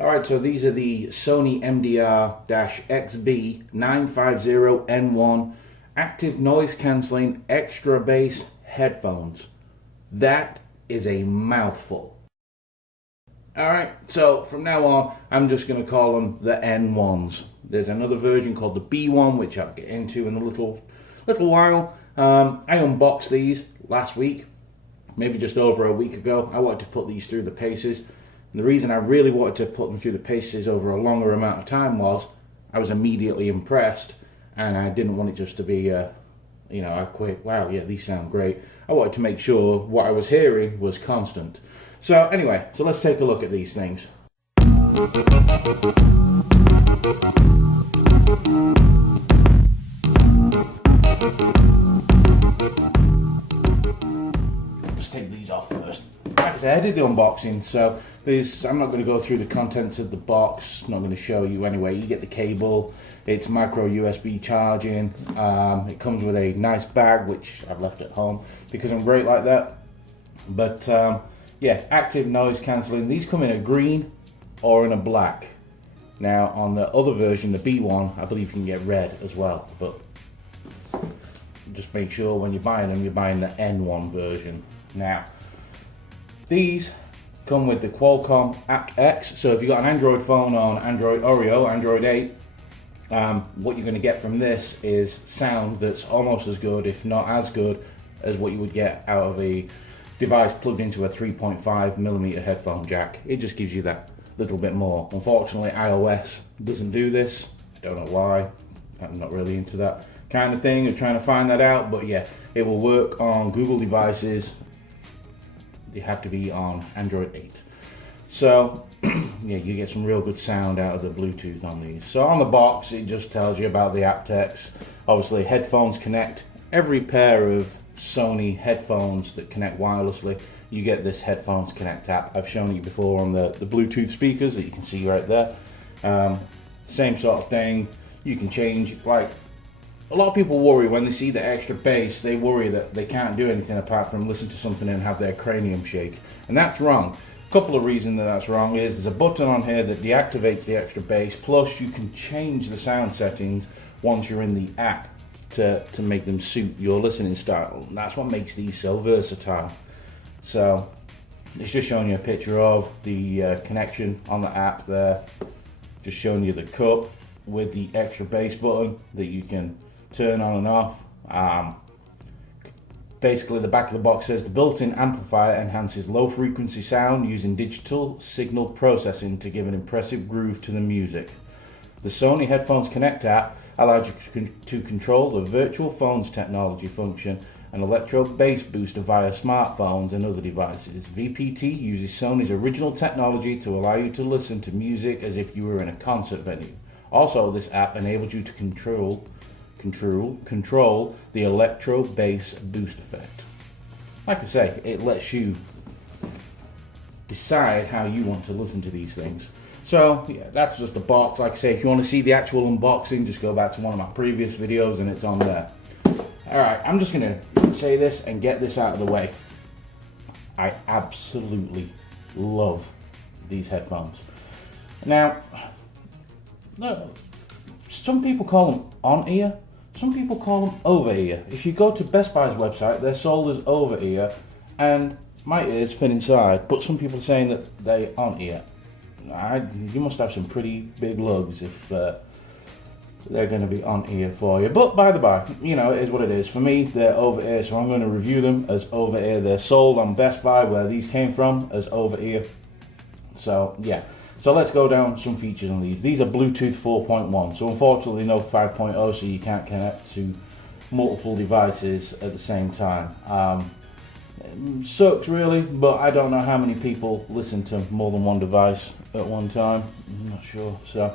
Alright, so these are the Sony MDR XB950N1 active noise cancelling extra bass headphones. That is a mouthful. Alright, so from now on, I'm just going to call them the N1s. There's another version called the B1, which I'll get into in a little while. I unboxed these last week, maybe just over a week ago. I wanted to put these through the paces. And the reason I really wanted to put them through the paces over a longer amount of time was I was immediately impressed, and I didn't want it just to be a quick, wow, yeah, these sound great. I wanted to make sure what I was hearing was constant. So anyway, so let's take a look at these things. Just take these off first. Like I said, I did the unboxing, so I'm not going to go through the contents of the box. I'm not going to show you anyway. You get the cable, it's micro USB charging, it comes with a nice bag, which I've left at home because I'm great like that. But yeah, active noise cancelling. These come in a green or in a black. Now on the other version, the B1, I believe you can get red as well, but just make sure when you're buying them, you're buying the N1 version. Now, these come with the Qualcomm aptX, so if you've got an Android phone on Android Oreo, Android 8, what you're going to get from this is sound that's almost as good, if not as good, as what you would get out of a device plugged into a 3.5mm headphone jack. It just gives you that little bit more. Unfortunately, iOS doesn't do this. I don't know why. I'm not really into that kind of thing of trying to find that out, but yeah, it will work on Google devices. They have to be on Android 8. So yeah, you get some real good sound out of the Bluetooth on these. So on the box, it just tells you about the aptX. Obviously, headphones connect. Every pair of Sony headphones that connect wirelessly, you get this Headphones Connect app. I've shown you before on the Bluetooth speakers that you can see right there. Same sort of thing. You can change, like, a lot of people worry when they see the extra bass, they worry that they can't do anything apart from listen to something and have their cranium shake. And that's wrong. A couple of reasons that that's wrong is there's a button on here that deactivates the extra bass, plus you can change the sound settings once you're in the app to make them suit your listening style. And that's what makes these so versatile. So it's just showing you a picture of the connection on the app there. Just showing you the cup with the extra bass button that you can turn on and off. Basically, the back of the box says the built-in amplifier enhances low frequency sound using digital signal processing to give an impressive groove to the music. The Sony Headphones Connect app allows you to control the virtual phones technology function and electro bass booster via smartphones and other devices. VPT uses Sony's original technology to allow you to listen to music as if you were in a concert venue. Also, this app enables you to control the electro bass boost effect. Like I say, it lets you decide how you want to listen to these things. So yeah, that's just the box. Like I say, if you want to see the actual unboxing, just go back to one of my previous videos and it's on there. Alright, I'm just going to say this and get this out of the way. I absolutely love these headphones. Now, look, some people call them on-ear, some people call them over-ear. If you go to Best Buy's website, they're sold as over-ear, and my ears fit inside, but some people are saying that they're on-ear. You must have some pretty big lugs if they're going to be on-ear for you. But by the by, you know, it is what it is. For me, they're over-ear, so I'm going to review them as over-ear. They're sold on Best Buy, where these came from, as over-ear. So, yeah. So let's go down some features on these. These are Bluetooth 4.1, so unfortunately no 5.0, so you can't connect to multiple devices at the same time. It sucks really, but I don't know how many people listen to more than one device at one time. I'm not sure. So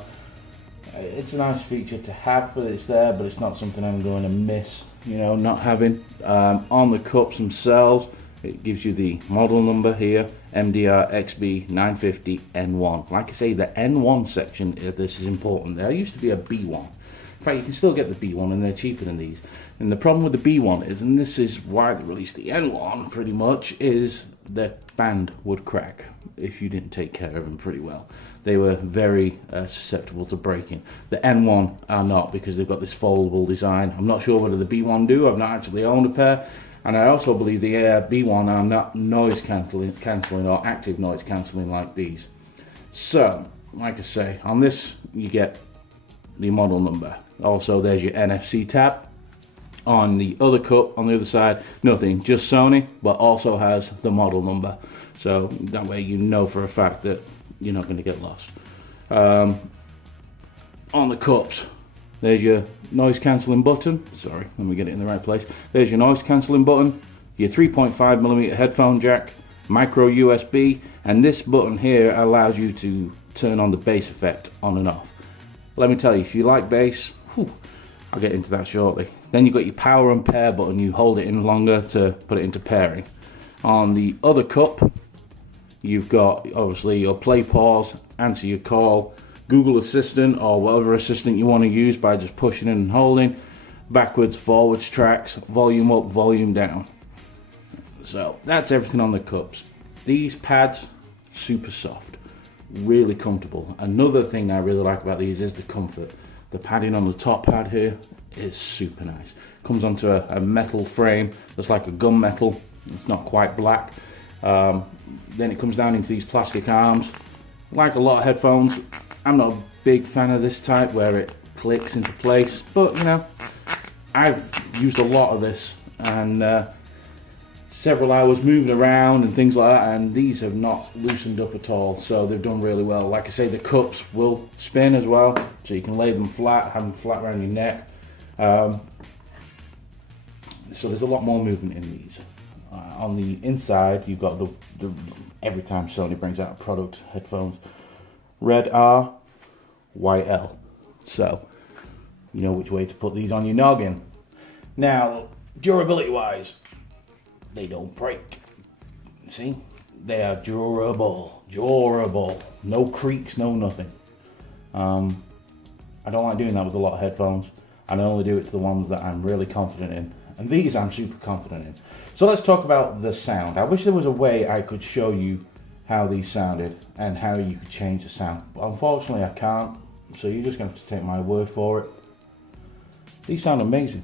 it's a nice feature to have, but it's there, but it's not something I'm going to miss, you know, not having. On the cups themselves, it gives you the model number here, MDR XB950N1. Like I say, the N1 section of this is important. There used to be a B1. In fact, you can still get the B1 and they're cheaper than these. And the problem with the B1 is, and this is why they released the N1 pretty much, is the band would crack if you didn't take care of them pretty well. They were very susceptible to breaking. The N1 are not, because they've got this foldable design. I'm not sure whether the B1 do. I've not actually owned a pair. And I also believe the B1 are not noise cancelling or active noise cancelling like these. So, like I say, on this you get the model number. Also, there's your NFC tab. On the other cup, on the other side, nothing, just Sony, but also has the model number. So that way you know for a fact that you're not going to get lost. On the cups, there's your noise cancelling button. Sorry, let me get it in the right place. There's your noise cancelling button, your 3.5mm headphone jack, micro USB, and this button here allows you to turn on the bass effect on and off. Let me tell you, if you like bass, I'll get into that shortly. Then you've got your power and pair button. You hold it in longer to put it into pairing. On the other cup, you've got obviously your play, pause, answer your call, Google Assistant or whatever assistant you want to use by just pushing in and holding, backwards, forwards tracks, volume up, volume down. So that's everything on the cups. These pads, super soft, really comfortable. Another thing I really like about these is the comfort. The padding on the top pad here is super nice. Comes onto a metal frame that's like a gunmetal. It's not quite black. Then it comes down into these plastic arms. Like a lot of headphones, I'm not a big fan of this type where it clicks into place, but you know, I've used a lot of this and several hours moving around and things like that, and these have not loosened up at all, so they've done really well. Like I say, the cups will spin as well, so you can lay them flat, have them flat around your neck. So there's a lot more movement in these. On the inside, you've got the every time Sony brings out a product, headphones, red R, white L. So you know which way to put these on your noggin. Now, durability wise, they don't break. See, they are durable, no creaks, no nothing. I don't like doing that with a lot of headphones, and I only do it to the ones that I'm really confident in, and these I'm super confident in. So let's talk about the sound. I wish there was a way I could show you how these sounded and how you could change the sound, but unfortunately I can't, so you're just going to have to take my word for it. These sound amazing.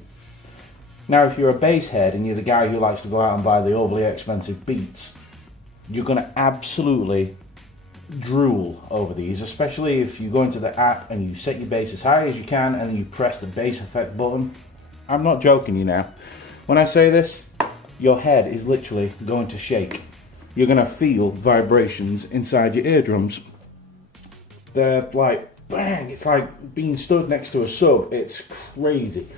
Now, if you're a bass head and you're the guy who likes to go out and buy the overly expensive Beats, you're going to absolutely drool over these, especially if you go into the app and you set your bass as high as you can and then you press the bass effect button. I'm not joking you now. When I say this, your head is literally going to shake. You're going to feel vibrations inside your eardrums. They're like, bang, it's like being stood next to a sub. It's crazy.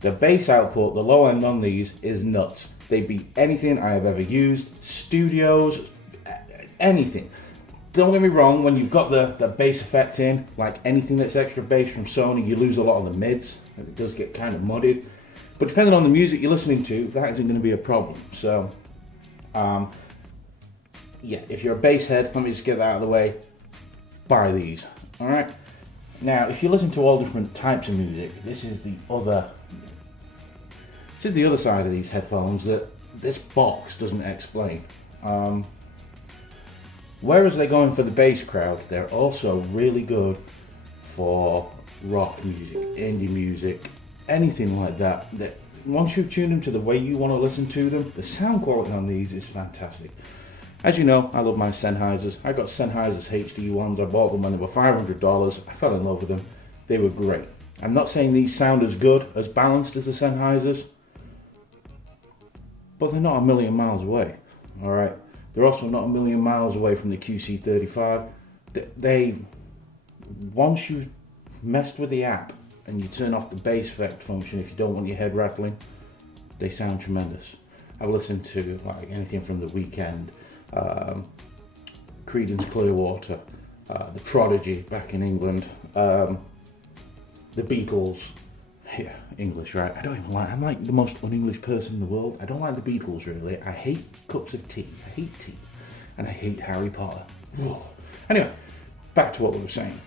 The bass output, the low end on these is nuts. They beat anything I have ever used, studios, anything. Don't get me wrong, when you've got the bass effect in, like anything that's extra bass from Sony, you lose a lot of the mids. It does get kind of muddied. But depending on the music you're listening to, that isn't going to be a problem. So, yeah, if you're a bass head, let me just get that out of the way, buy these, all right? Now, if you listen to all different types of music, this is the other side of these headphones that this box doesn't explain. Whereas they're going for the bass crowd, they're also really good for rock music, indie music, anything like that. That once you've tuned them to the way you want to listen to them, the sound quality on these is fantastic. As you know, I love my Sennheisers. I got Sennheisers HD ones. I bought them when they were $500. I fell in love with them. They were great. I'm not saying these sound as good, as balanced as the Sennheisers, but they're not a million miles away. All right. They're also not a million miles away from the QC35. They, once you've messed with the app and you turn off the bass effect function if you don't want your head rattling, they sound tremendous. I've listened to like anything from The Weeknd, Creedence Clearwater, The Prodigy back in England, The Beatles. Yeah, English, right? I don't even like, I'm like the most un-English person in the world. I don't like the Beatles, really. I hate cups of tea. I hate tea. And I hate Harry Potter. Anyway, back to what we were saying.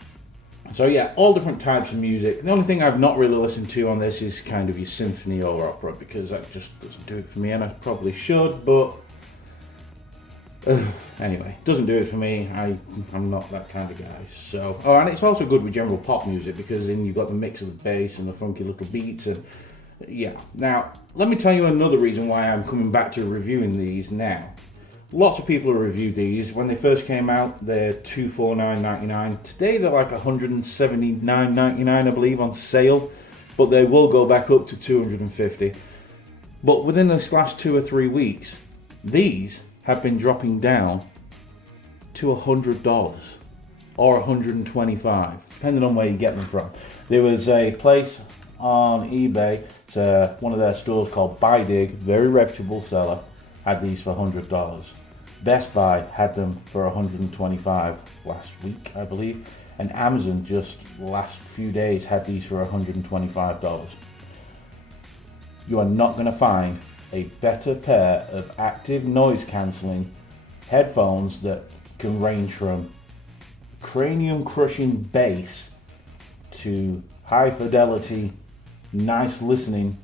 So yeah, all different types of music. The only thing I've not really listened to on this is kind of your symphony or opera, because that just doesn't do it for me, and I probably should, but Anyway, doesn't do it for me. I'm not that kind of guy. So, oh, and it's also good with general pop music because then you've got the mix of the bass and the funky little beats and yeah. Now, let me tell you another reason why I'm coming back to reviewing these now. Lots of people have reviewed these. When they first came out, they're $249.99. Today they're like $179.99, I believe, on sale, but they will go back up to $250. But within this last 2 or 3 weeks, these have been dropping down to $100 or $125, depending on where you get them from. There was a place on eBay, it's one of their stores called Buy Dig, very reputable seller, had these for $100. Best Buy had them for $125 last week, I believe, and Amazon just last few days had these for $125. You are not going to find a better pair of active noise cancelling headphones that can range from cranium crushing bass to high fidelity, nice listening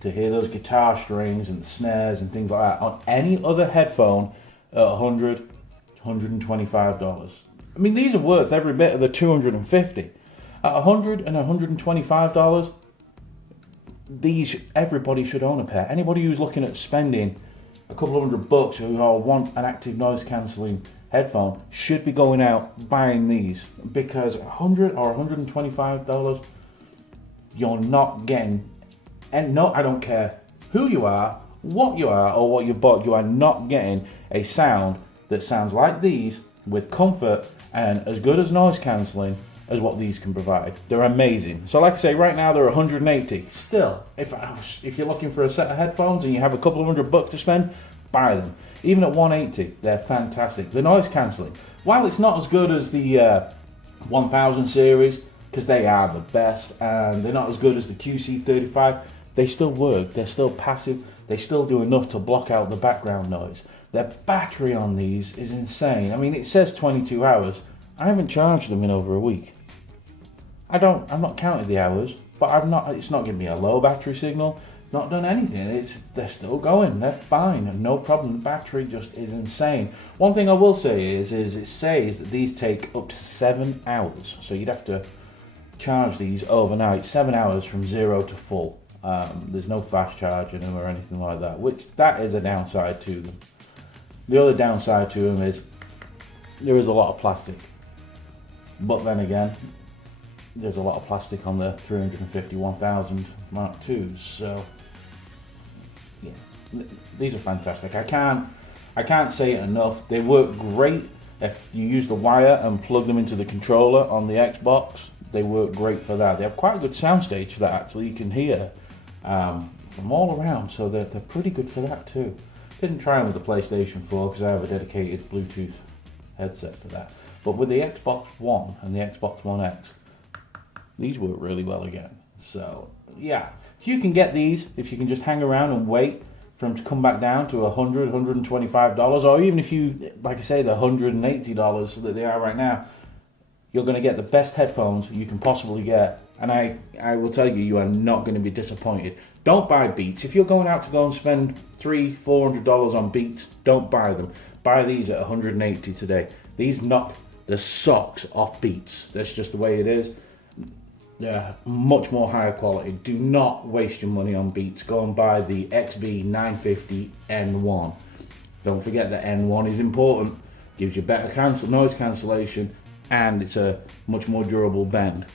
to hear those guitar strings and the snares and things like that on any other headphone at $100, $125. I mean, these are worth every bit of the $250. At $100 and $125, these, everybody should own a pair. Anybody who's looking at spending a couple of $100 who want an active noise cancelling headphone should be going out buying these, because $100 or $125 you're not getting, and no, I don't care who you are, what you are, or what you bought, you are not getting a sound that sounds like these with comfort and as good as noise cancelling as what these can provide. They're amazing. So like I say, right now they're $180. Still, if you're looking for a set of headphones and you have a couple of $100 to spend, buy them. Even at $180, they're fantastic. The noise cancelling, while it's not as good as the 1000 series, because they are the best, and they're not as good as the QC35, they still work. They're still passive. They still do enough to block out the background noise. Their battery on these is insane. I mean, it says 22 hours. I haven't charged them in over a week. I've not counted the hours, but it's not giving me a low battery signal, not done anything. They're still going, they're fine, and no problem. The battery just is insane. One thing I will say is it says that these take up to 7 hours, so you'd have to charge these overnight, 7 hours from 0 to full. There's no fast charging them or anything like that, which that is a downside to them. The other downside to them is there is a lot of plastic. But then again, there's a lot of plastic on the 350 1000 Mark IIs, so yeah, these are fantastic. I can't say it enough. They work great if you use the wire and plug them into the controller on the Xbox. They work great for that. They have quite a good soundstage for that, actually. You can hear from all around, so they're pretty good for that too. Didn't try them with the PlayStation 4 because I have a dedicated Bluetooth headset for that. But with the Xbox One and the Xbox One X, these work really well again. So yeah, if you can get these, if you can just hang around and wait for them to come back down to $100, $125, or even if you, like I say, the $180 that they are right now, you're going to get the best headphones you can possibly get. And I will tell you, you are not going to be disappointed. Don't buy Beats. If you're going out to go and spend $300, $400 on Beats, don't buy them. Buy these at $180 today. These knock the socks off Beats. That's just the way it is. They're much more higher quality. Do not waste your money on Beats. Go and buy the XB950N1. Don't forget that N1 is important. Gives you better noise cancellation, and it's a much more durable bend.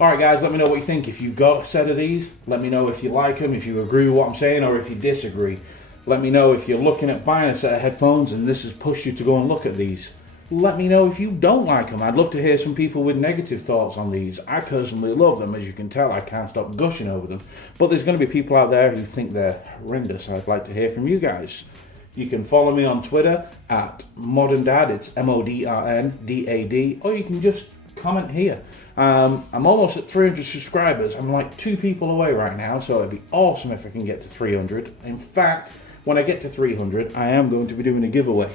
Alright guys, let me know what you think. If you've got a set of these, let me know if you like them, if you agree with what I'm saying, or if you disagree. Let me know if you're looking at buying a set of headphones and this has pushed you to go and look at these. Let me know if you don't like them. I'd love to hear some people with negative thoughts on these. I personally love them. As you can tell, I can't stop gushing over them. But there's going to be people out there who think they're horrendous. I'd like to hear from you guys. You can follow me on Twitter at ModernDad. It's MODRNDAD. Or you can just comment here. I'm almost at 300 subscribers. I'm like 2 people away right now, so it'd be awesome if I can get to 300. In fact, when I get to 300, I am going to be doing a giveaway.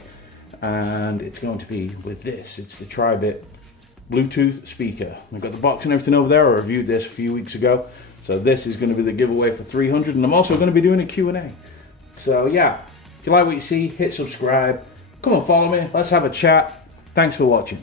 And it's going to be with this. It's the Tribit Bluetooth speaker. I've got the box and everything over there. I reviewed this a few weeks ago. So this is going to be the giveaway for 300. And I'm also going to be doing a Q&A. So yeah, if you like what you see, hit subscribe. Come on, follow me. Let's have a chat. Thanks for watching.